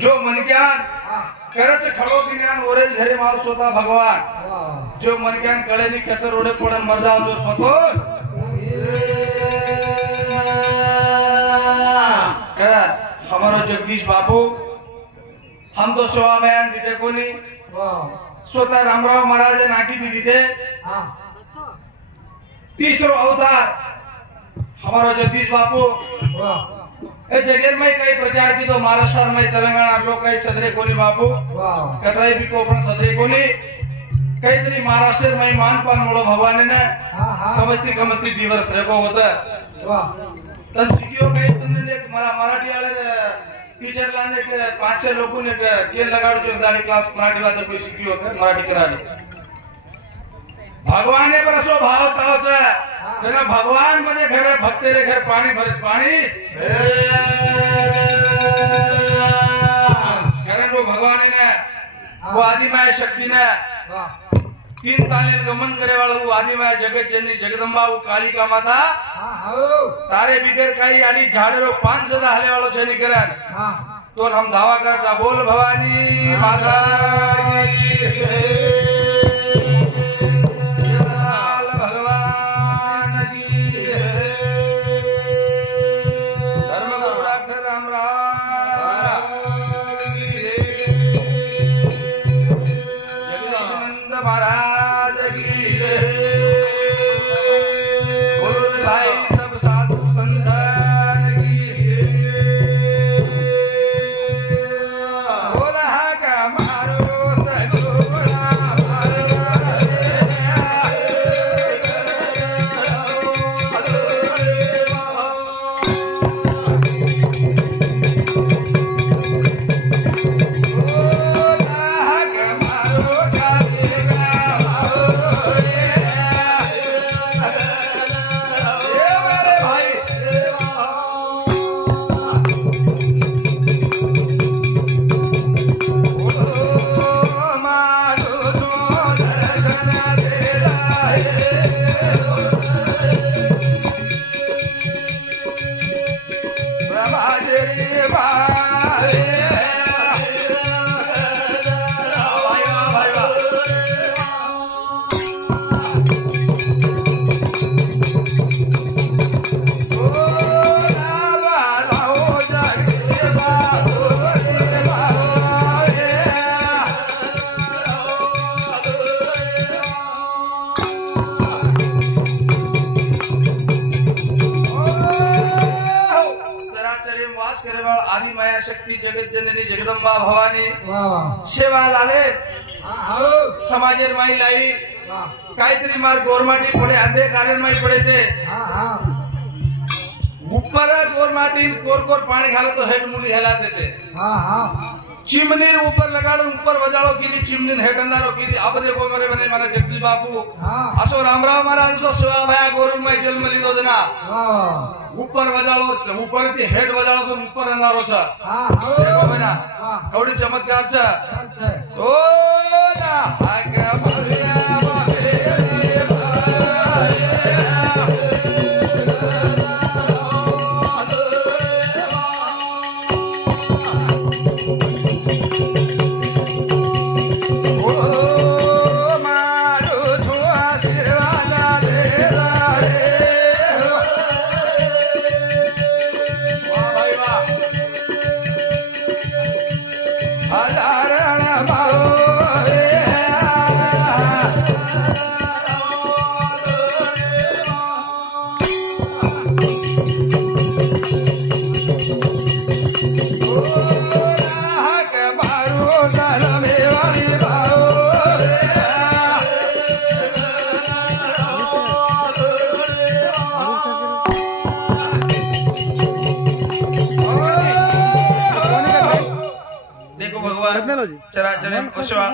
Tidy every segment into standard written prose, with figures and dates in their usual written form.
जो मनक्यान करच खड़ो ज्ञान ओरेज घरे माव स्वतः भगवान जो मनक्यान कळेनी कतर रोडे पडन मरदा जो पतो करा हमारो जगदीश बापू हम तो सेवा बयान दिते कोणी स्वतः रामराव महाराज नाटी भी दिते तीसरो अवतार हमारो जगदीश बापू ए जगेर में कई प्रचार की तो महाराष्ट्र में तेलंगाना लोग कई सदरे कोनी बापू कतराई भी कोपण सदरे कोनी कई तरी महाराष्ट्र में मानपान मोळो भगवान ने कमस्ती दिवस रेको होता तन सिकियो कई तुमने एक मराठी वाले टीचर लाने के 5-6 लोगों ने केल लगाड़ जो दाढ़ी क्लास मराठी वाले कोई सिकियो के मराठी करा ली भगवान ने पर असो भाव चावच जना भगवान मने घरे भक्ते रे घर पानी भरत पानी कारण वो भगवान ने वो आदिमाय शक्ति ने 3 ताले गमन करे वाला वो आदिमाय जगत जननी जगदंबा वो कालिका माता तारे बिगर काई आडी झाड़रो 5 सदा हले वालो छे निकरन तो हम दावा करता बोल भवानी माता शक्ति जगत जननी जगदंबा भवानी सेवा लाले समाजेर माई लाई काहीतरी मार गोरमाटी पडे आधे कारण माई पडे ते ऊपर गोरमाटी कोर पानी घालो तो हेड मुली हेलाते थे चिमनीर ऊपर लगाड़ो ऊपर वजाड़ो कीधी चिमनीर हेड अंदारो कीधी अब देखो मेरे बने मारा जगदीश बापू असो रामराव महाराज सो सेवा भया गोरु में जन्म लीधो जना ऊपर वजाड़ो ऊपर थी हेड वजाड़ो तो ऊपर अंधारो छ देखो बेना कवड़ी चमत्कार छ ओ ना आगे भरिया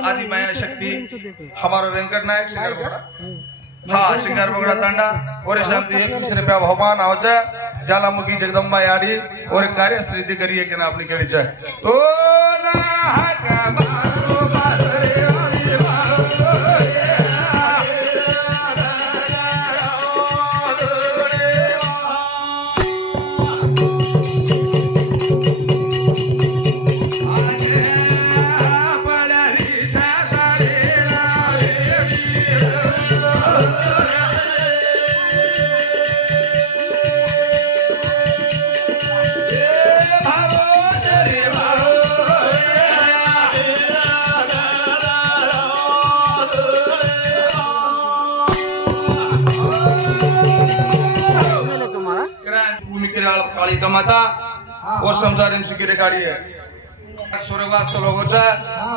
आदि माया शक्ति हमारो वेंकट नायक सिंगर बोगड़ा हाँ सिंगर बोगड़ा तांडा और शांति एक दूसरे पे भगवान आवचा ज्वालामुखी जगदम्बा यारी और कार्य स्थिति करिए कि ना अपनी करी चाहे तो कालिका माता और संसार सुखी रे गाड़ी है स्वर्गवास लोगों छ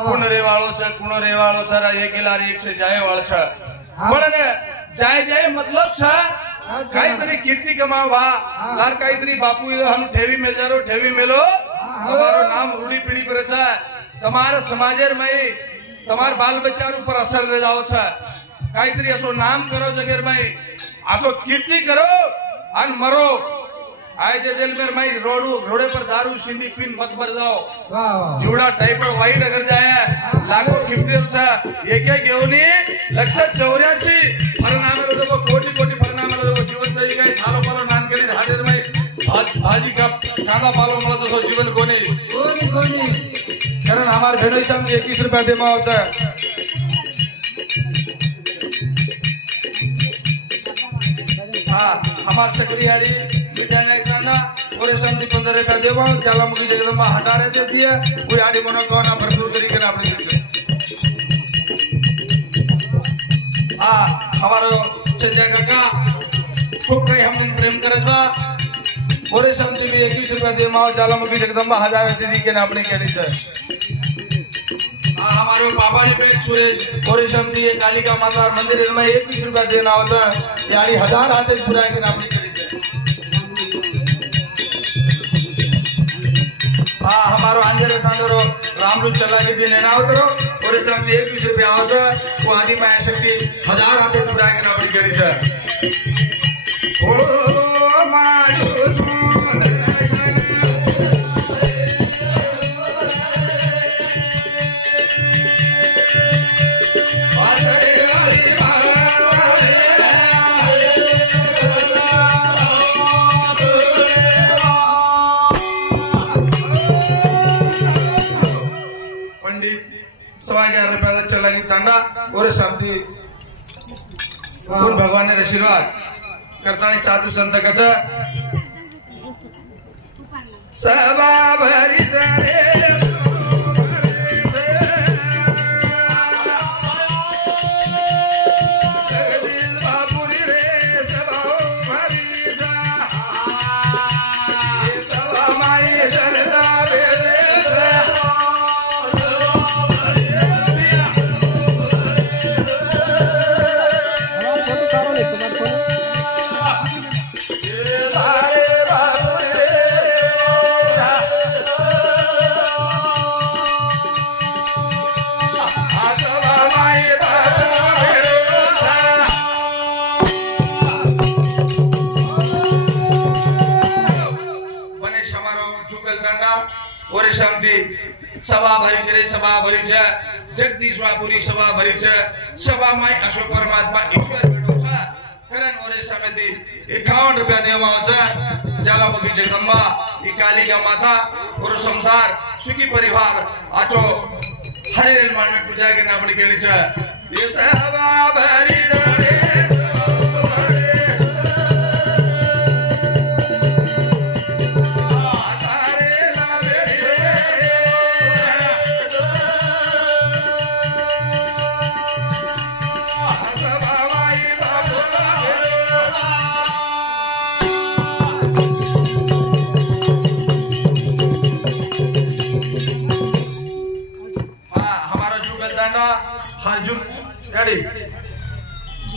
कुण रेवाळो छ कुण रेवाळो छ एक लारी एक से जाए वाळ छ पण जाए जाए मतलब छ काहीतरी कीर्ती कमावा लार काहीतरी बापू हम ठेवी मिल जारो ठेवी मिलो તમારો નામ રૂડી પીડી કરે છે તમારા સમાજેર માં તમાર બાલ બચ્ચા ઉપર અસર રહી જાવ છે કાઈતરી અસો નામ કરો જગેર માં આસો કીર્તિ કરો અને મરો આય જે જેલ में माई रोडे पर दारू सिंधी पीन मत भर जाओ जीवड़ा टाइप वाईट अगर जाए लाखों किमती છે एक एक घेऊनी 184 परिणाम देखो कोटी कोटी परिणाम देखो जीवन सही काय थालो पालो नान केली हाडेर में भाजी का कांदा पालो मला तो जीवन कोणी कारण हमारे भेड़ों सामने 21 रुपया देमा होता है हाँ हमारे सेक्रेटरी मिठाई खाना और सामने 15 रुपया देवा ज्वालामुखी जगदम्बा हटा रहे देती है कोई आड़ी मनोकामना भरपूर तरीके ना अपने हाँ हमारो चंद्या काका खूब कई हमने प्रेम करे बा और सामने भी 21 रुपया देवा ज्वालामुखी जगदम्बा हजार दीदी के ना अपने कहनी है हमारे बाबा ने पे सुरेश और सामने ये कालिका माता मंदिर में 21 रुपया देना होता है यानी 1000 आते पूरा के ना अपनी करी हाँ हमारो अंजर कांदरो रामलू चला के दिन ना उतरो और सामने 21 रुपया होता वो आदि माया शक्ति 1000 आते पूरा के ना अपनी करी है ओ मारू और शांति भगवान ने आशीर्वाद करता साधु संत कथा सभा भरी सभा भरी है जगदीश बापुरी सभा भरी है सभा में अशोक परमात्मा ईश्वर बैठो छा करण ओरे समिति 51 रुपया देवा होता ज्वालामुखी जगदम्बा ई कालिका माता और संसार सुखी परिवार आचो हरे निर्माण में पूजा के ना अपनी केली छे ये सभा भरी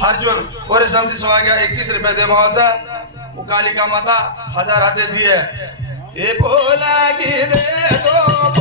अर्जुन और शांति सवा गया 21 रुपया दे होता वो कालिका माता 1000 हाथे दिए ये बोला कि देखो